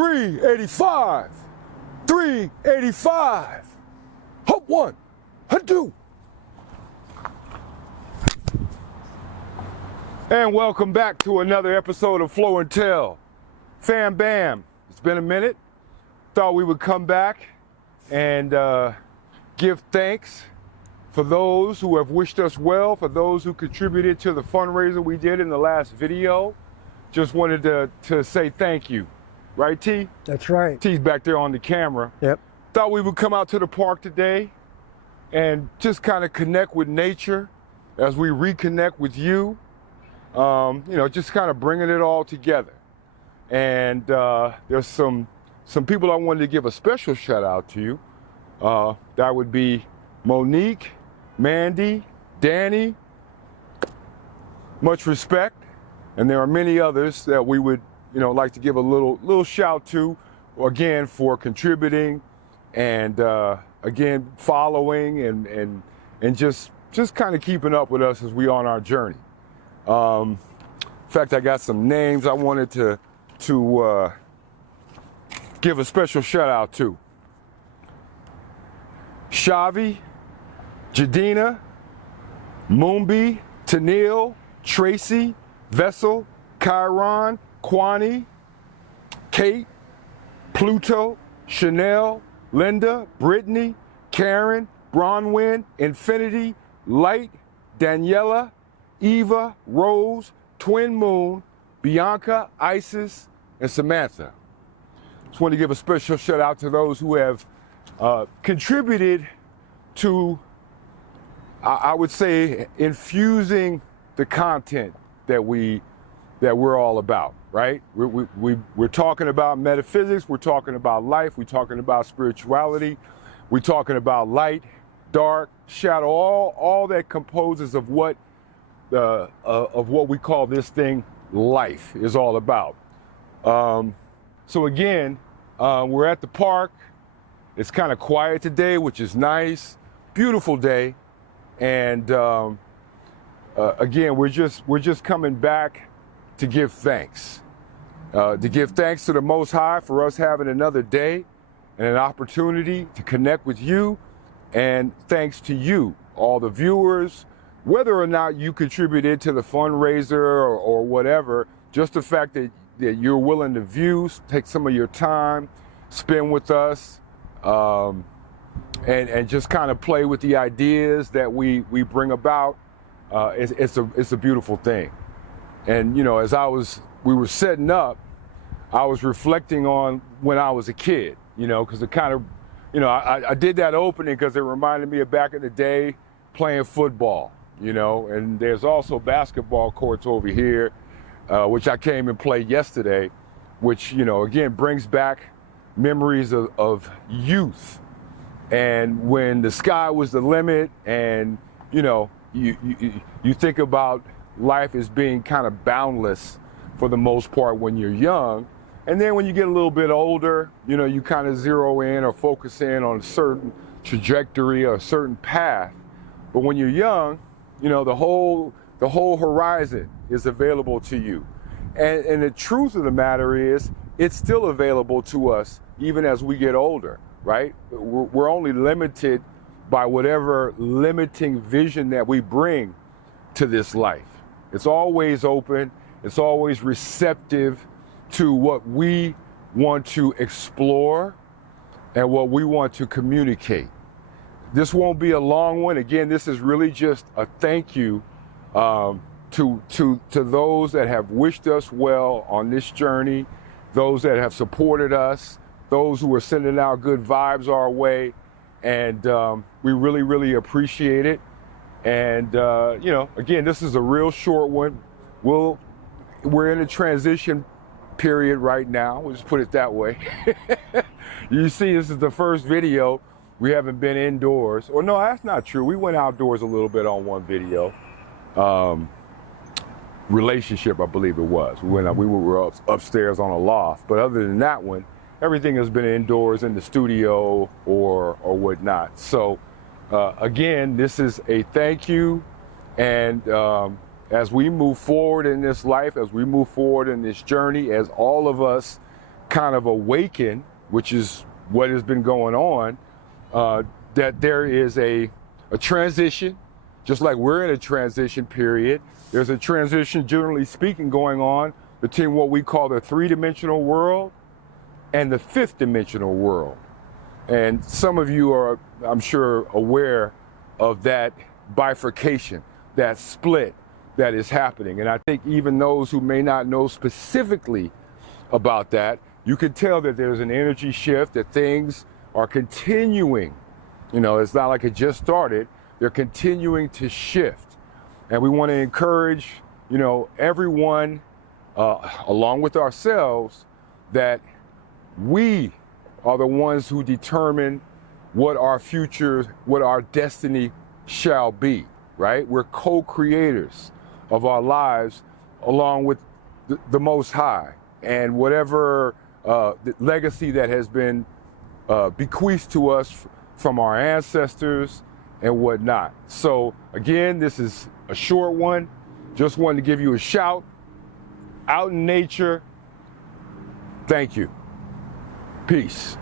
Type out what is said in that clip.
385. 385. Hop one. Hop two. And welcome back to another episode of Flow and Tell. Fam bam. It's been a minute. Thought we would come back and give thanks for those who have wished us well, for those who contributed to the fundraiser we did in the last video. Just wanted to say thank you. Right, T? That's right. T's back there on the camera. Yep. Thought we would come out to the park today and just kind of connect with nature as we reconnect with you. Just kind of bringing it all together. And there's some people I wanted to give a special shout out to. That would be Monique, Mandy, Danny. Much respect. And there are many others that we would, like to give a little shout to, again, for contributing and again following and just kind of keeping up with us as we on our journey. In fact, I got some names I wanted to give a special shout out to. Shavi, Jadina, Moombi, Tanil, Tracy, Vessel, Chiron, Kwani, Kate, Pluto, Chanel, Linda, Brittany, Karen, Bronwyn, Infinity, Light, Daniela, Eva, Rose, Twin Moon, Bianca, Isis, and Samantha. Just want to give a special shout out to those who have contributed to, I would say, infusing the content that we're all about, right? We're talking about metaphysics, we're talking about life, we're talking about spirituality, we're talking about light, dark, shadow, all that composes of what we call this thing life is all about. So again, we're at the park. It's kind of quiet today, which is nice. Beautiful day. And again, we're just coming back to give thanks. To give thanks to the Most High for us having another day and an opportunity to connect with you. And thanks to you, all the viewers, whether or not you contributed to the fundraiser or whatever, just the fact that you're willing to view, take some of your time, spend with us, and just kind of play with the ideas that we bring about, it's a beautiful thing. And as we were setting up, I was reflecting on when I was a kid, because it kind of, I did that opening because it reminded me of back in the day playing football. And there's also basketball courts over here, which I came and played yesterday, which, again, brings back memories of youth. And when the sky was the limit and, you think about life as being kind of boundless for the most part when you're young. And then when you get a little bit older, you kind of zero in or focus in on a certain trajectory or a certain path. But when you're young, the whole horizon is available to you. And the truth of the matter is, it's still available to us even as we get older, right? We're only limited by whatever limiting vision that we bring to this life. It's always open. It's always receptive to what we want to explore and what we want to communicate. This won't be a long one. Again, this is really just a thank you to those that have wished us well on this journey, those that have supported us, those who are sending out good vibes our way, and we really, really appreciate it. And again, this is a real short one. We're in a transition period right now. We'll just put it that way. You see, this is the first video. We haven't been indoors. Or no, that's not true. We went outdoors a little bit on one video. Relationship, I believe it was. We were upstairs on a loft. But other than that one, everything has been indoors in the studio or whatnot. So again, this is a thank you. And as we move forward in this life, as we move forward in this journey, as all of us kind of awaken, which is what has been going on, that there is a transition, just like we're in a transition period. There's a transition, generally speaking, going on between what we call the three-dimensional world and the fifth-dimensional world. And some of you are, I'm sure, aware of that bifurcation, that split that is happening. And I think even those who may not know specifically about that, you can tell that there's an energy shift, that things are continuing. You know, it's not like it just started. They're continuing to shift. And we want to encourage, you know, everyone, along with ourselves, that we are the ones who determine what our future, what our destiny shall be, right? We're co-creators of our lives along with the Most High, and whatever the legacy that has been bequeathed to us from our ancestors and whatnot. So again, this is a short one. Just wanted to give you a shout out in nature. Thank you. Peace.